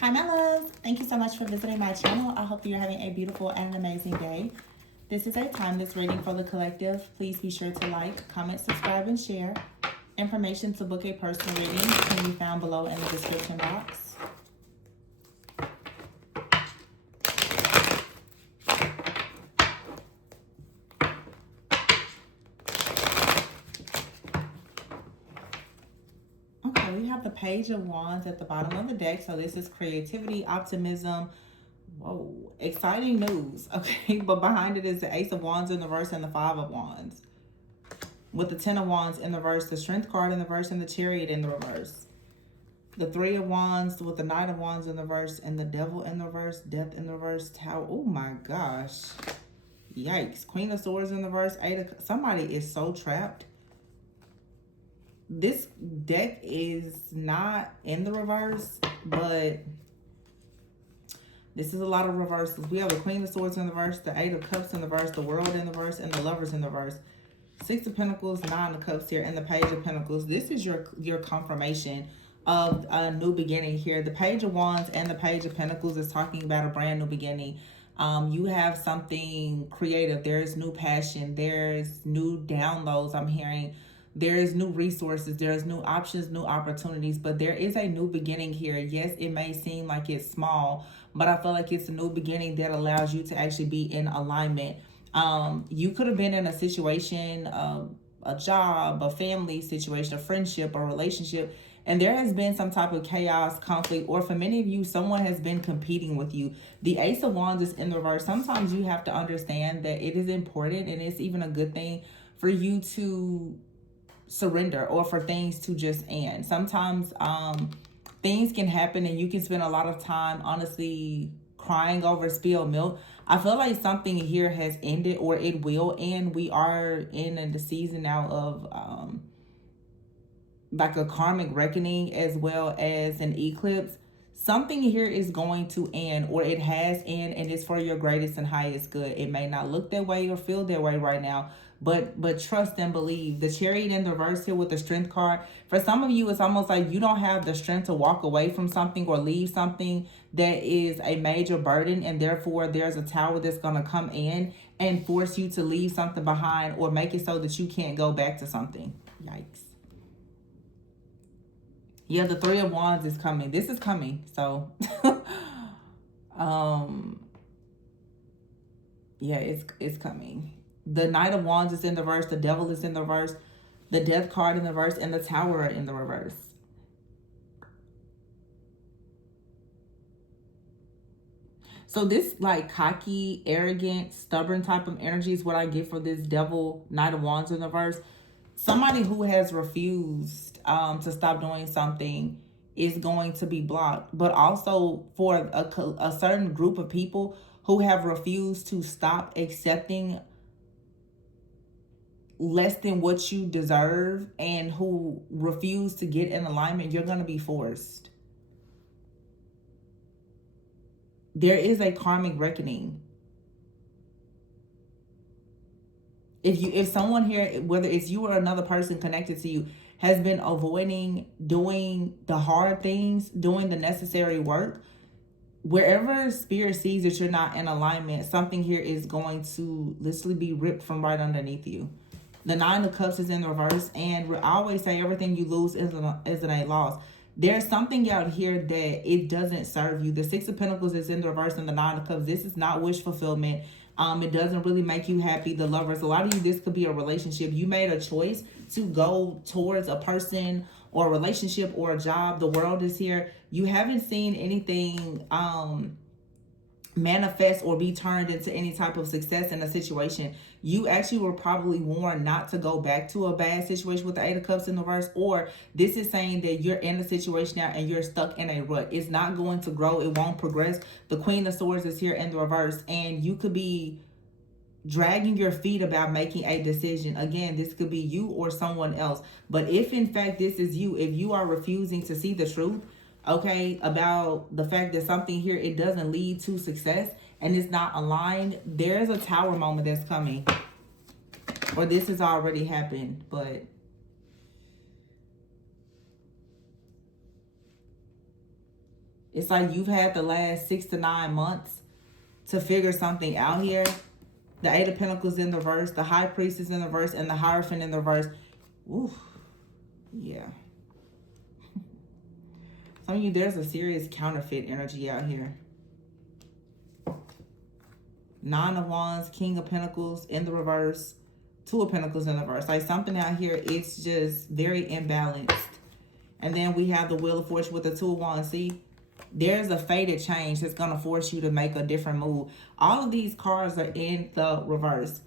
Hi, my loves. Thank you so much for visiting my channel. I hope that you're having a beautiful and an amazing day. This is a timeless reading for the collective. Please be sure to like, comment, subscribe, and share. Information to book a personal reading can be found below in the description box. Okay, we have the Page of Wands at the bottom of the deck. So this is creativity, optimism. Whoa, exciting news. Okay, but behind it is the Ace of Wands in the reverse and the Five of Wands. With the Ten of Wands in the reverse, the Strength card in the reverse, and the Chariot in the reverse. The Three of Wands with the Knight of Wands in the reverse, and the Devil in the reverse, Death in the reverse, Tower. Oh my gosh. Yikes. Queen of Swords in the reverse, somebody is so trapped. This deck is not in the reverse, but this is a lot of reversals. We have the Queen of Swords in the reverse, the Eight of Cups in the reverse, the World in the reverse, and the Lovers in the reverse. Six of Pentacles, Nine of Cups here, and the Page of Pentacles. This is your confirmation of a new beginning here. The Page of Wands and the Page of Pentacles is talking about a brand new beginning. You have something creative. There's new passion. There's new downloads. I'm hearing there's new resources. There's new options, new opportunities. But there is a new beginning here. Yes, it may seem like it's small, but I feel like it's a new beginning that allows you to actually be in alignment. You could have been in a situation, a job, a family situation, a friendship, a relationship, and there has been some type of chaos, conflict, or for many of you, someone has been competing with you. The Ace of Wands is in the reverse. Sometimes you have to understand that it is important, and it's even a good thing for you to surrender or for things to just end. Sometimes things can happen and you can spend a lot of time honestly crying over spilled milk. I feel like something here has ended, or it will end. We are in the season now of like a karmic reckoning as well as an eclipse. Something here is going to end, or it has ended, and it's for your greatest and highest good. It may not look that way or feel that way right now, but trust and believe. The Chariot in the reverse here with the Strength card. For some of you, it's almost like you don't have the strength to walk away from something or leave something that is a major burden, and therefore there's a tower that's going to come in and force you to leave something behind or make it so that you can't go back to something. Yikes. Yeah, the Three of Wands is coming. This is coming. So, yeah, it's coming. The Knight of Wands is in the reverse. The Devil is in the reverse. The Death card in the reverse, and the Tower are in the reverse. So this like cocky, arrogant, stubborn type of energy is what I get for this Devil, Knight of Wands in the reverse. Somebody who has refused to stop doing something is going to be blocked. But also for a certain group of people who have refused to stop accepting less than what you deserve and who refuse to get in alignment, you're going to be forced. There is a karmic reckoning. If someone here, whether it's you or another person connected to you, has been avoiding doing the hard things, doing the necessary work, wherever spirit sees that you're not in alignment, something here is going to literally be ripped from right underneath you. The Nine of Cups is in the reverse, and I always say everything you lose isn't a loss. There's something out here that it doesn't serve you. The Six of Pentacles is in the reverse, and the Nine of Cups. This is not wish fulfillment. It doesn't really make you happy. The Lovers, a lot of you, this could be a relationship. You made a choice to go towards a person or a relationship or a job. The World is here. You haven't seen anything manifest or be turned into any type of success in a situation. You actually were probably warned not to go back to a bad situation with the Eight of Cups in the reverse, or this is saying that you're in a situation now and you're stuck in a rut. It's not going to grow. It won't progress. The Queen of Swords is here in the reverse, and you could be dragging your feet about making a decision. Again, this could be you or someone else. But if in fact this is you, if you are refusing to see the truth, okay, about the fact that something here, it doesn't lead to success and it's not aligned, there's a tower moment that's coming. Or this has already happened, but It's like you've had the last 6 to 9 months to figure something out here. The Eight of Pentacles in the reverse, the High Priestess in the reverse, and the Hierophant in the reverse. Ooh, yeah. Some of you, there's a serious counterfeit energy out here. Nine of Wands, King of Pentacles in the reverse, Two of Pentacles in the reverse. Like something out here, it's just very imbalanced. And then we have the Wheel of Fortune with the Two of Wands. See, there's a fated change that's going to force you to make a different move. All of these cards are in the reverse.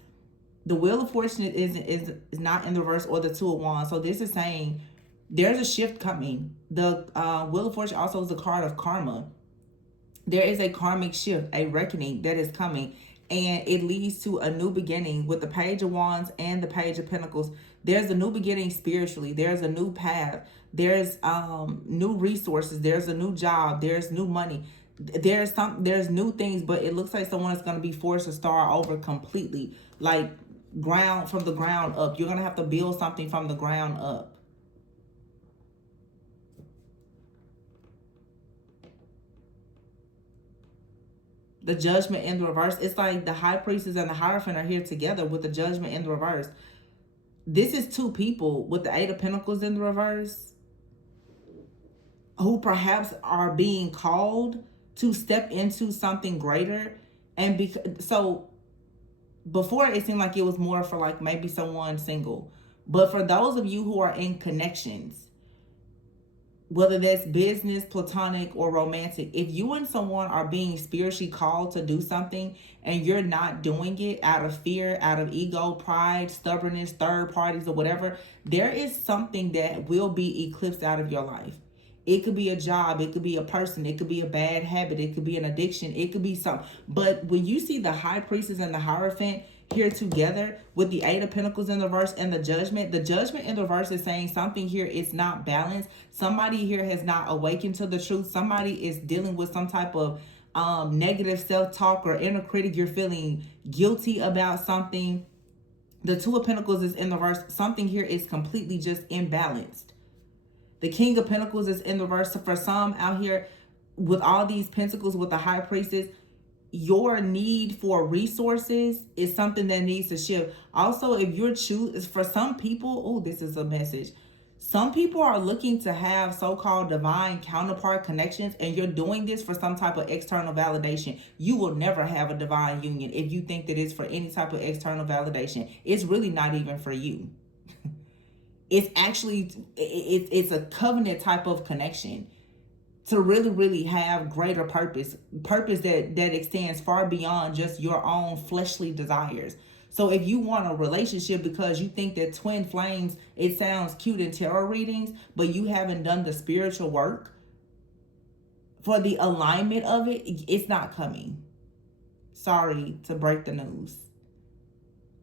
The Wheel of Fortune is not in the reverse, or the Two of Wands. So this is saying there's a shift coming. The Wheel of Fortune also is a card of karma. There is a karmic shift, a reckoning that is coming. And it leads to a new beginning with the Page of Wands and the Page of Pentacles. There's a new beginning spiritually. There's a new path. There's new resources. There's a new job. There's new money. There's new things, but it looks like someone is going to be forced to start over completely, like from the ground up. You're going to have to build something from the ground up. The Judgment in the reverse. It's like the High Priestess and the Hierophant are here together with the Judgment in the reverse. This is two people with the Eight of Pentacles in the reverse who perhaps are being called to step into something greater. And so before it seemed like it was more for like maybe someone single. But for those of you who are in connections, whether that's business, platonic, or romantic, if you and someone are being spiritually called to do something and you're not doing it out of fear, out of ego, pride, stubbornness, third parties, or whatever, there is something that will be eclipsed out of your life. It could be a job, it could be a person, it could be a bad habit, it could be an addiction, it could be something. But when you see the High Priestess and the Hierophant here together with the Eight of Pentacles in the reverse and the Judgment in the reverse is saying something here is not balanced. Somebody here has not awakened to the truth. Somebody is dealing with some type of negative self-talk or inner critic. You're feeling guilty about something. The Two of Pentacles is in the reverse. Something here is completely just imbalanced. The King of Pentacles is in the reverse. So for some out here with all these pentacles with the High Priestess, your need for resources is something that needs to shift. Also, if you're for some people, oh, this is a message. Some people are looking to have so-called divine counterpart connections, and you're doing this for some type of external validation. You will never have a divine union if you think that it's for any type of external validation. It's really not even for you. It's actually, it's a covenant type of connection to really have greater purpose that extends far beyond just your own fleshly desires. So if you want a relationship because you think that twin flames, it sounds cute in tarot readings, but you haven't done the spiritual work for the alignment of it, it's not coming. Sorry to break the news.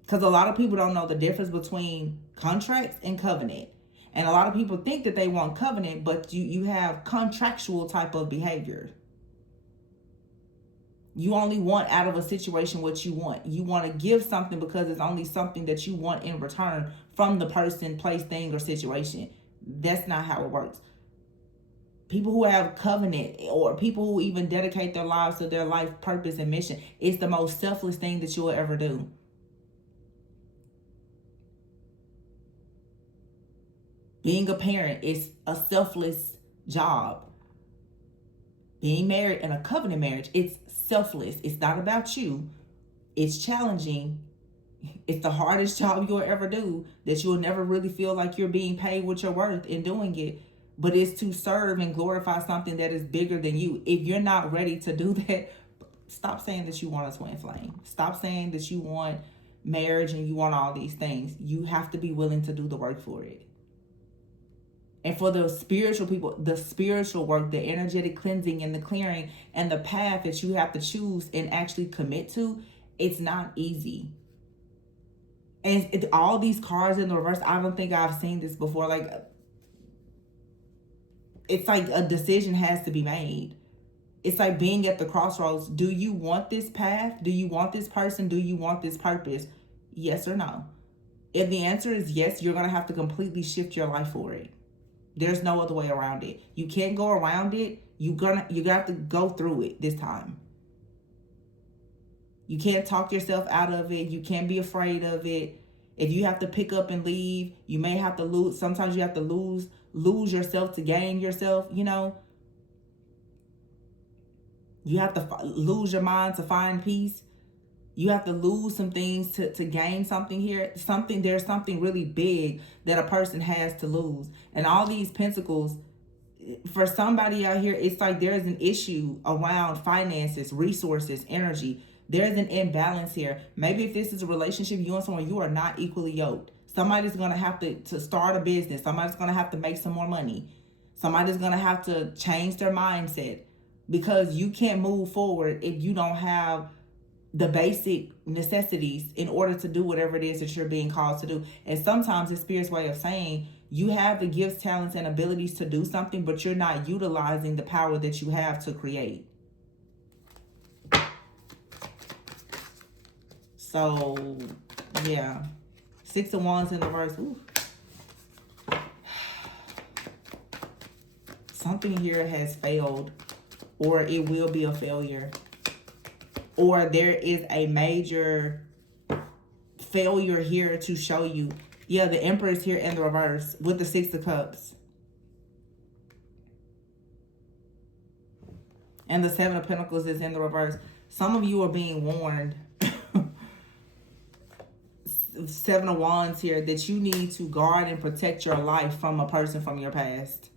Because a lot of people don't know the difference between contracts and covenant. And a lot of people think that they want covenant, but you have contractual type of behavior. You only want out of a situation what you want. You want to give something because it's only something that you want in return from the person, place, thing, or situation. That's not how it works. People who have covenant, or people who even dedicate their lives to their life purpose and mission, it's the most selfless thing that you will ever do. Being a parent is a selfless job. Being married in a covenant marriage, it's selfless. It's not about you. It's challenging. It's the hardest job you'll ever do, that you'll never really feel like you're being paid what you're worth in doing it. But it's to serve and glorify something that is bigger than you. If you're not ready to do that, stop saying that you want a twin flame. Stop saying that you want marriage and you want all these things. You have to be willing to do the work for it. And for the spiritual people, the spiritual work, the energetic cleansing and the clearing and the path that you have to choose and actually commit to, it's not easy. And all these cards in the reverse, I don't think I've seen this before. Like, it's like a decision has to be made. It's like being at the crossroads. Do you want this path? Do you want this person? Do you want this purpose? Yes or no? If the answer is yes, you're going to have to completely shift your life for it. There's no other way around it. You can't go around it. You got to go through it this time. You can't talk yourself out of it. You can't be afraid of it. If you have to pick up and leave, you may have to lose. Sometimes you have to lose yourself to gain yourself, you know. You have to lose your mind to find peace. You have to lose some things to gain something here. There's something really big that a person has to lose. And all these pentacles, for somebody out here, it's like there's an issue around finances, resources, energy. There's an imbalance here. Maybe if this is a relationship, you and someone, you are not equally yoked. Somebody's going to have to start a business. Somebody's going to have to make some more money. Somebody's going to have to change their mindset, because you can't move forward if you don't have the basic necessities in order to do whatever it is that you're being called to do. And sometimes it's Spirit's way of saying you have the gifts, talents, and abilities to do something, but you're not utilizing the power that you have to create. So, yeah. 6 of Wands in the reverse. Ooh. Something here has failed, or it will be a failure. Or there is a major failure here to show you. Yeah, the Emperor is here in the reverse with the 6 of Cups. And the 7 of Pentacles is in the reverse. Some of you are being warned. 7 of Wands here, that you need to guard and protect your life from a person from your past.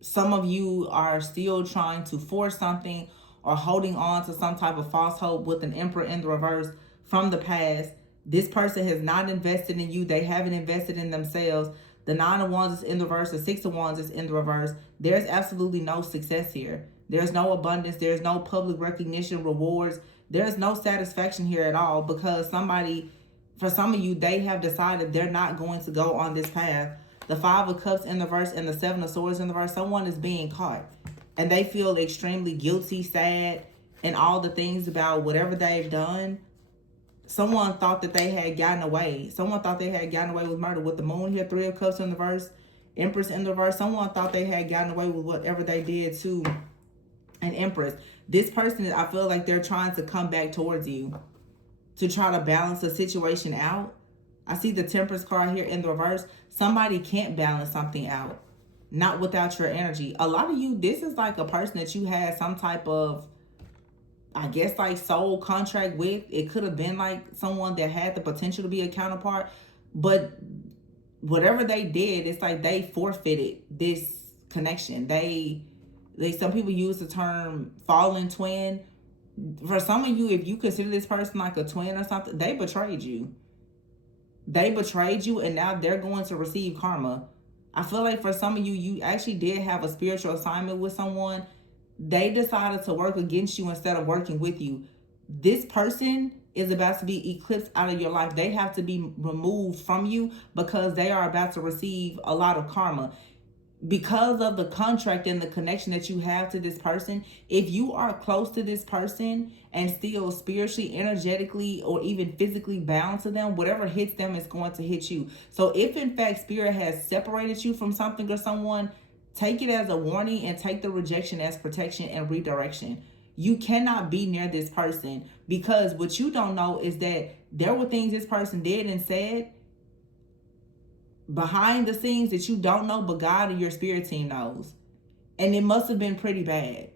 Some of you are still trying to force something or holding on to some type of false hope with an Emperor in the reverse from the past. This person has not invested in you. They haven't invested in themselves. The 9 of Wands is in the reverse. The 6 of Wands is in the reverse. There's absolutely no success here. There's no abundance. There's no public recognition, rewards. There's no satisfaction here at all, because for some of you, they have decided they're not going to go on this path. The 5 of Cups in the reverse and the 7 of Swords in the reverse. Someone is being caught, and they feel extremely guilty, sad, and all the things about whatever they've done. Someone thought that they had gotten away. Someone thought they had gotten away with murder. With the Moon here, 3 of Cups in the reverse, Empress in the reverse. Someone thought they had gotten away with whatever they did to an Empress. This person, I feel like they're trying to come back towards you to try to balance the situation out. I see the Temperance card here in the reverse. Somebody can't balance something out, not without your energy. A lot of you, this is like a person that you had some type of, I guess, like soul contract with. It could have been like someone that had the potential to be a counterpart, but whatever they did, it's like they forfeited this connection. Some people use the term fallen twin. For some of you, if you consider this person like a twin or something, they betrayed you. They betrayed you, and now they're going to receive karma. I feel like for some of you, you actually did have a spiritual assignment with someone. They decided to work against you instead of working with you. This person is about to be eclipsed out of your life. They have to be removed from you because they are about to receive a lot of karma. Because of the contract and the connection that you have to this person, if you are close to this person and still spiritually, energetically, or even physically bound to them, whatever hits them is going to hit you. So if in fact Spirit has separated you from something or someone, take it as a warning and take the rejection as protection and redirection. You cannot be near this person, because what you don't know is that there were things this person did and said behind the scenes that you don't know, but God and your spirit team knows. And it must have been pretty bad.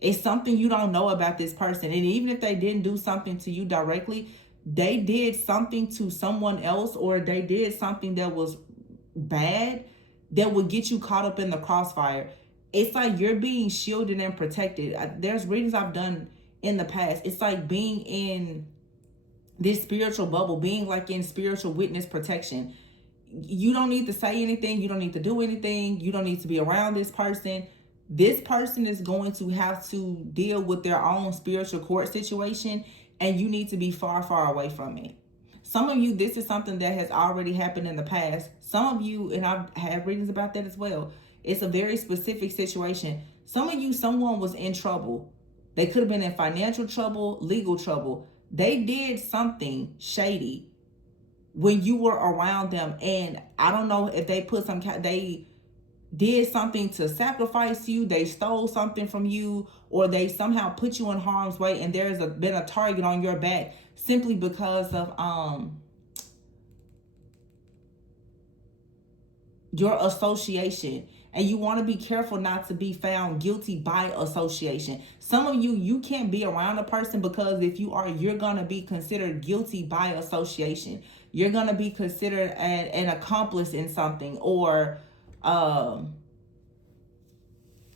It's something you don't know about this person. And even if they didn't do something to you directly, they did something to someone else, or they did something that was bad that would get you caught up in the crossfire. It's like you're being shielded and protected. There's readings I've done in the past. It's like being in this spiritual bubble, being like in spiritual witness protection. You don't need to say anything. You don't need to do anything. You don't need to be around this person. This person is going to have to deal with their own spiritual court situation, and you need to be far, far away from it. Some of you, this is something that has already happened in the past. Some of you, and I've had readings about that as well, it's a very specific situation. Some of you, someone was in trouble. They could have been in financial trouble, legal trouble. They did something shady when you were around them, and I don't know if they put they did something to sacrifice you, they stole something from you, or they somehow put you in harm's way, and there's been a target on your back simply because of your association. And you want to be careful not to be found guilty by association. Some of you can't be around a person, because if you are, you're going to be considered guilty by association. You're going to be considered an accomplice in something, or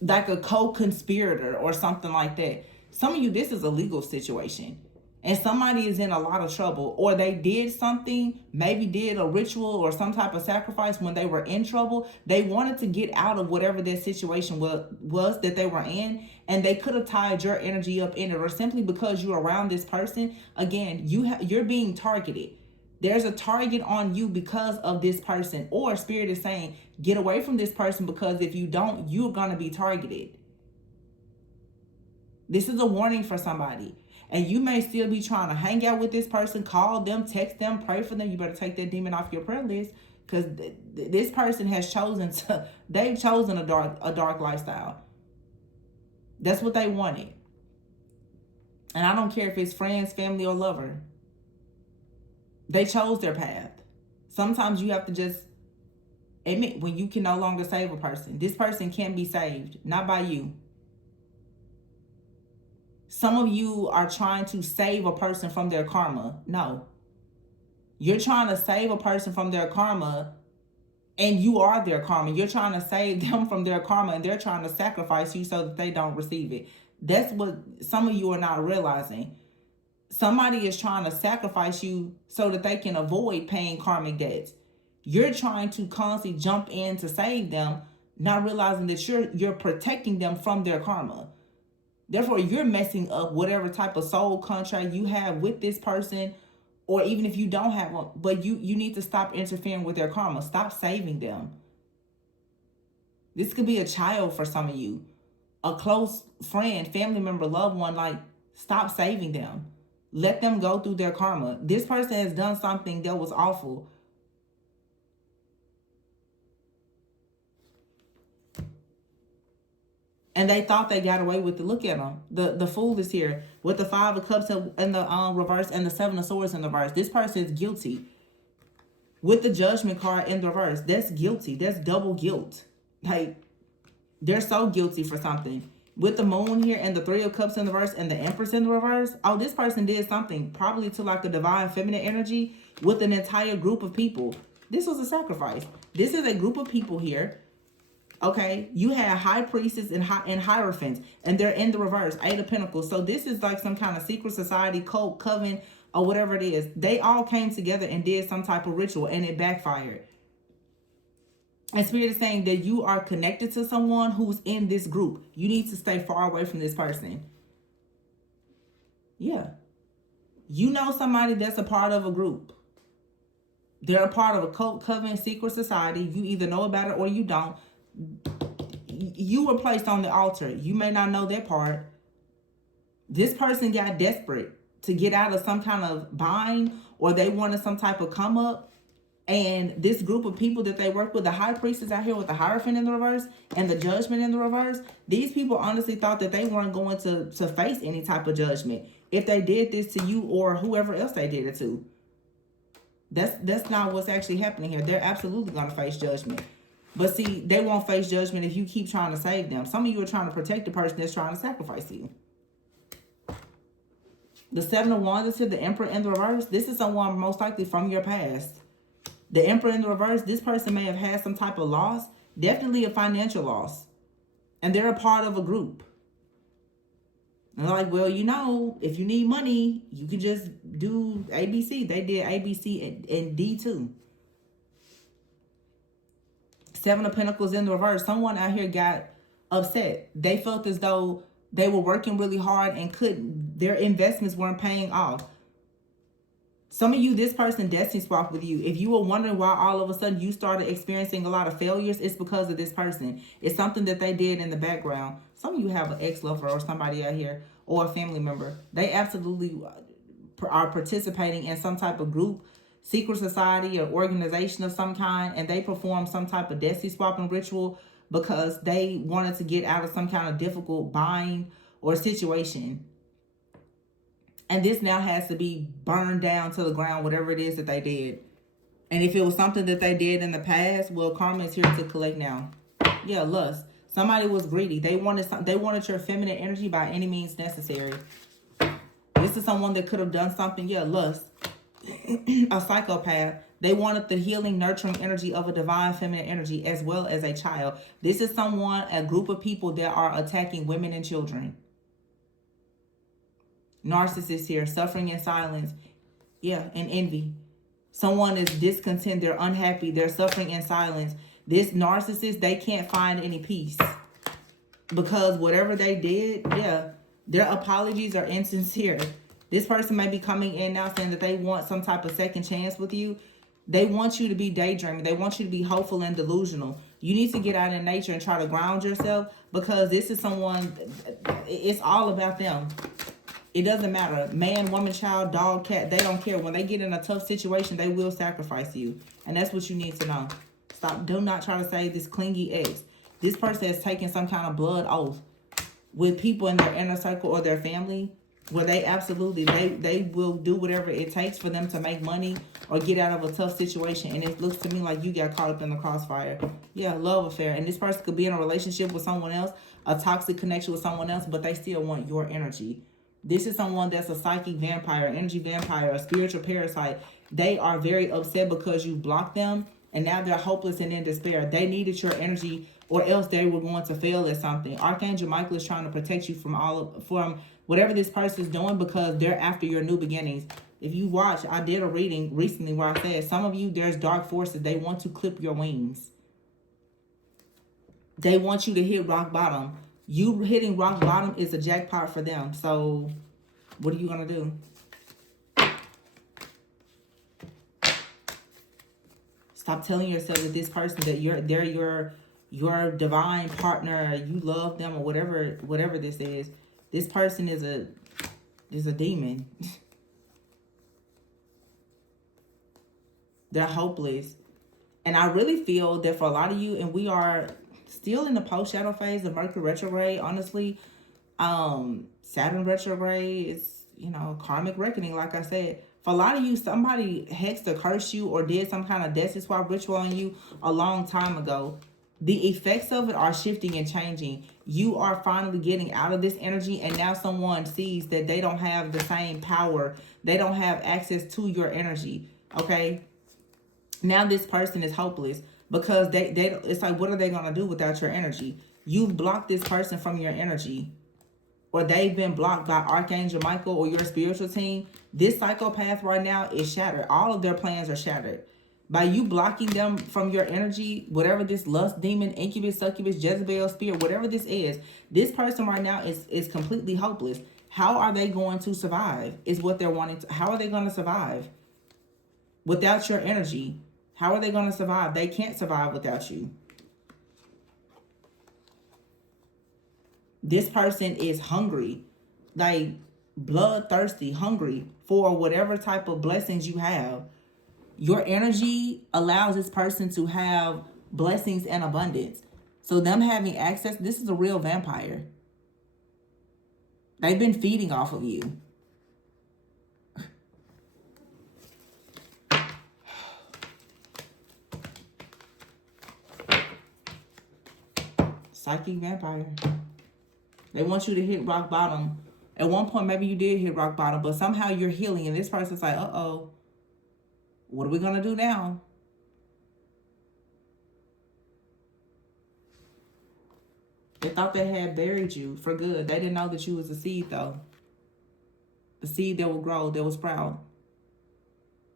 like a co-conspirator or something like that. Some of you, this is a legal situation, and somebody is in a lot of trouble, or they did something, maybe did a ritual or some type of sacrifice when they were in trouble. They wanted to get out of whatever their situation was that they were in, and they could have tied your energy up in it, or simply because you're around this person, again, you're being targeted. There's a target on you because of this person, or Spirit is saying, get away from this person, because if you don't, you're going to be targeted. This is a warning for somebody. And you may still be trying to hang out with this person, call them, text them, pray for them. You better take that demon off your prayer list, because this person has chosen they've chosen a dark lifestyle. That's what they wanted. And I don't care if it's friends, family, or lover. They chose their path. Sometimes you have to just admit when you can no longer save a person. This person can't be saved, not by you. Some of you are trying to save a person from their karma. No. You're trying to save a person from their karma, and you are their karma. You're trying to save them from their karma, and they're trying to sacrifice you so that they don't receive it. That's what some of you are not realizing. Somebody is trying to sacrifice you so that they can avoid paying karmic debts. You're trying to constantly jump in to save them, not realizing that you're protecting them from their karma. Therefore, you're messing up whatever type of soul contract you have with this person, or even if you don't have one, but you need to stop interfering with their karma. Stop saving them. This could be a child for some of you, a close friend, family member, loved one. Like, stop saving them. Let them go through their karma. This person has done something that was awful. And they thought they got away with it. Look at them. The Fool is here with the 5 of Cups in the reverse and the 7 of Swords in the reverse. This person is guilty. With the Judgment card in the reverse, that's guilty. That's double guilt. Like, they're so guilty for something. With the Moon here and the 3 of Cups in the reverse and the Empress in the reverse, oh, this person did something, probably to like a divine feminine energy with an entire group of people. This was a sacrifice. This is a group of people here. Okay, you had High Priestess and Hierophants, and they're in the reverse, 8 of Pentacles. So this is like some kind of secret society, cult, coven, or whatever it is. They all came together and did some type of ritual, and it backfired. And Spirit is saying that you are connected to someone who's in this group. You need to stay far away from this person. Yeah. You know somebody that's a part of a group. They're a part of a cult, coven, secret society. You either know about it or you don't. You were placed on the altar. You may not know that part. This person got desperate to get out of some kind of bind, or they wanted some type of come up. And this group of people that they work with, the High Priestess out here with the Hierophant in the reverse and the Judgment in the reverse, these people honestly thought that they weren't going to face any type of judgment if they did this to you or whoever else they did it to. That's not what's actually happening here. They're absolutely going to face judgment. But see, they won't face judgment if you keep trying to save them. Some of you are trying to protect the person that's trying to sacrifice you. The 7 of Wands is here, the Emperor in the reverse. This is someone most likely from your past. The Emperor in the reverse, this person may have had some type of loss, definitely a financial loss. And they're a part of a group. And they're like, well, you know, if you need money, you can just do ABC. They did ABC and D too. 7 of Pentacles in the reverse. Someone out here got upset. They felt as though they were working really hard and their investments weren't paying off. Some of you, this person destiny swapped with you. If you were wondering why all of a sudden you started experiencing a lot of failures, it's because of this person. It's something that they did in the background. Some of you have an ex-lover or somebody out here or a family member. They absolutely are participating in some type of group, secret society, or organization of some kind, and they perform some type of destiny swapping ritual because they wanted to get out of some kind of difficult bind or situation. And this now has to be burned down to the ground, whatever it is that they did. And if it was something that they did in the past, well, karma is here to collect now. Yeah, lust. Somebody was greedy. They wanted your feminine energy by any means necessary. This is someone that could have done something. Yeah, lust. A psychopath. They wanted the healing, nurturing energy of a divine feminine energy as well as a child. This is someone, a group of people that are attacking women and children. Narcissists here, suffering in silence. Yeah, and envy. Someone is discontent, they're unhappy, they're suffering in silence. This narcissist, they can't find any peace. Because whatever they did, yeah, their apologies are insincere. This person may be coming in now saying that they want some type of second chance with you. They want you to be daydreaming. They want you to be hopeful and delusional. You need to get out in nature and try to ground yourself, because this is someone, it's all about them. It doesn't matter. Man, woman, child, dog, cat, they don't care. When they get in a tough situation, they will sacrifice you. And that's what you need to know. Stop. Do not try to save this clingy ex. This person has taken some kind of blood oath with people in their inner circle or their family, where they absolutely, they will do whatever it takes for them to make money or get out of a tough situation. And it looks to me like you got caught up in the crossfire. Yeah, love affair. And this person could be in a relationship with someone else, a toxic connection with someone else, but they still want your energy. This is someone that's a psychic vampire, energy vampire, a spiritual parasite. They are very upset because you blocked them, and now they're hopeless and in despair. They needed your energy, or else they were going to fail at something. Archangel Michael is trying to protect you from whatever this person is doing, because they're after your new beginnings. If you watch, I did a reading recently where I said some of you, there's dark forces. They want to clip your wings. They want you to hit rock bottom. You hitting rock bottom is a jackpot for them. So what are you going to do? Stop telling yourself that this person, that they're your divine partner, you love them, or whatever this is. This person is a demon. They're hopeless. And I really feel that for a lot of you, and we are still in the post-shadow phase of Mercury retrograde, honestly. Saturn retrograde is, karmic reckoning, like I said. For a lot of you, somebody hexed or cursed you or did some kind of destiny swap ritual on you a long time ago. The effects of it are shifting and changing. You are finally getting out of this energy, and now someone sees that they don't have the same power. They don't have access to your energy, okay? Now this person is hopeless, because it's like, what are they going to do without your energy? You've blocked this person from your energy, or they've been blocked by Archangel Michael or your spiritual team. This psychopath right now is shattered. All of their plans are shattered. By you blocking them from your energy, whatever this lust demon, incubus, succubus, Jezebel spirit, whatever this is, this person right now is completely hopeless. How are they going to survive is what they're wanting to. How are they going to survive without your energy? How are they going to survive? They can't survive without you. This person is hungry, like bloodthirsty, hungry for whatever type of blessings you have. Your energy allows this person to have blessings and abundance. So them having access, this is a real vampire. They've been feeding off of you. Psychic vampire. They want you to hit rock bottom. At one point, maybe you did hit rock bottom, but somehow you're healing, and this person's like, uh-oh, what are we going to do now? They thought they had buried you for good. They didn't know that you was a seed, though. The seed that will grow, that will sprout.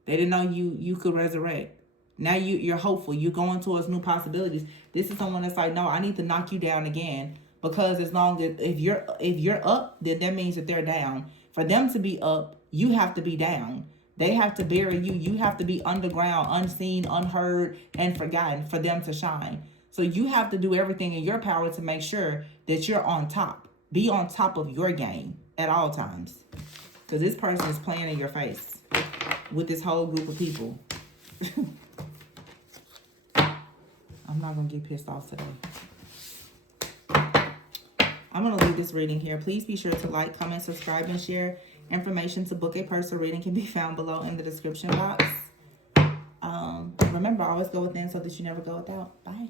They didn't know you could resurrect. Now you're hopeful. You're going towards new possibilities. This is someone that's like, no, I need to knock you down again. Because as long as if you're up, then that means that they're down. For them to be up, you have to be down. They have to bury you. You have to be underground, unseen, unheard, and forgotten for them to shine. So you have to do everything in your power to make sure that you're on top. Be on top of your game at all times. Because this person is playing in your face with this whole group of people. I'm not going to get pissed off today. I'm going to leave this reading here. Please be sure to like, comment, subscribe, and share. Information to book a personal reading can be found below in the description box. Remember, always go within so that you never go without. Bye.